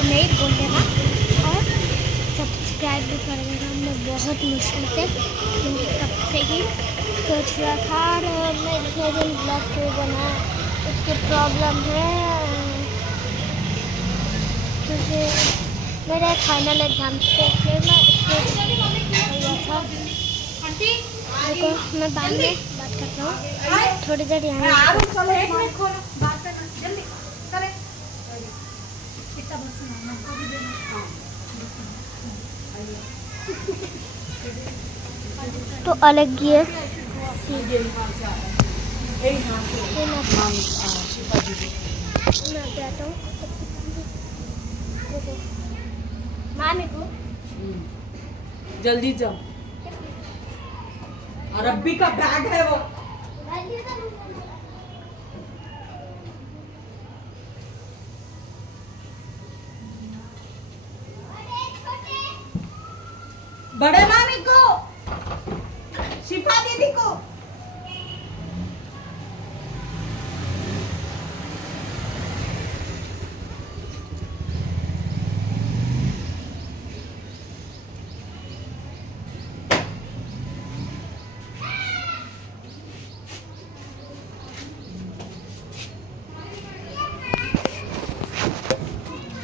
तो नहीं बोल देना, और सब्सक्राइब भी कर देना। मैं बहुत मुश्किल से कब से ही सोच रहा था, और मैं इतने दिन ब्लॉग क्यों बना, उसकी प्रॉब्लम है क्योंकि मेरे फाइनल एग्जाम थे, इसलिए मैं उसमें हुआ था। देखो मैं बाद में बात करता हूँ, थोड़ी देर यहाँ तो अलग ये मैं जाता हूँ मामी को। जल्दी जाओ, और रब्बी का बैग है वो। बड़े ना